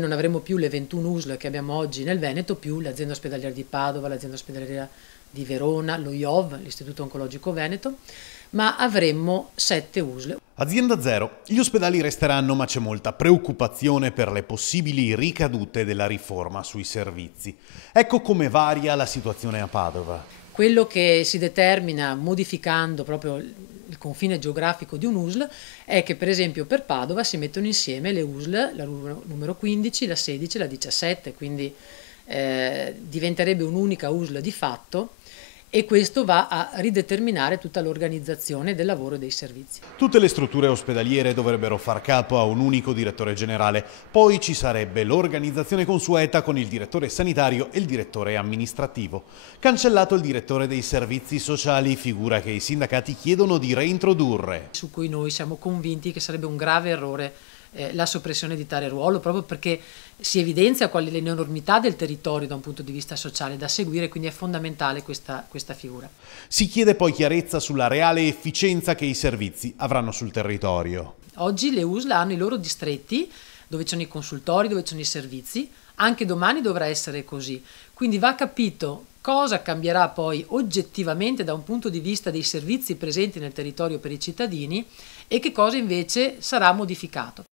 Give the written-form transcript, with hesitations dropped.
Non avremo più le 21 USL che abbiamo oggi nel Veneto, più l'azienda ospedaliera di Padova, l'azienda ospedaliera di Verona, lo IOV, l'Istituto Oncologico Veneto, ma avremmo 7 USL. Azienda zero. Gli ospedali resteranno, ma c'è molta preoccupazione per le possibili ricadute della riforma sui servizi. Ecco come varia la situazione a Padova. Quello che si determina modificando proprio il confine geografico di un USL è che per esempio per Padova si mettono insieme le USL, la numero 15, la 16 e la 17, quindi diventerebbe un'unica USL di fatto, e questo va a rideterminare tutta l'organizzazione del lavoro e dei servizi. Tutte le strutture ospedaliere dovrebbero far capo a un unico direttore generale, poi ci sarebbe l'organizzazione consueta con il direttore sanitario e il direttore amministrativo. Cancellato il direttore dei servizi sociali, figura che i sindacati chiedono di reintrodurre. Su cui noi siamo convinti che sarebbe un grave errore la soppressione di tale ruolo, proprio perché si evidenzia quali le enormità del territorio da un punto di vista sociale da seguire, quindi è fondamentale questa figura. Si chiede poi chiarezza sulla reale efficienza che i servizi avranno sul territorio. Oggi le USL hanno i loro distretti, dove ci sono i consultori, dove ci sono i servizi, anche domani dovrà essere così, quindi va capito cosa cambierà poi oggettivamente da un punto di vista dei servizi presenti nel territorio per i cittadini e che cosa invece sarà modificato.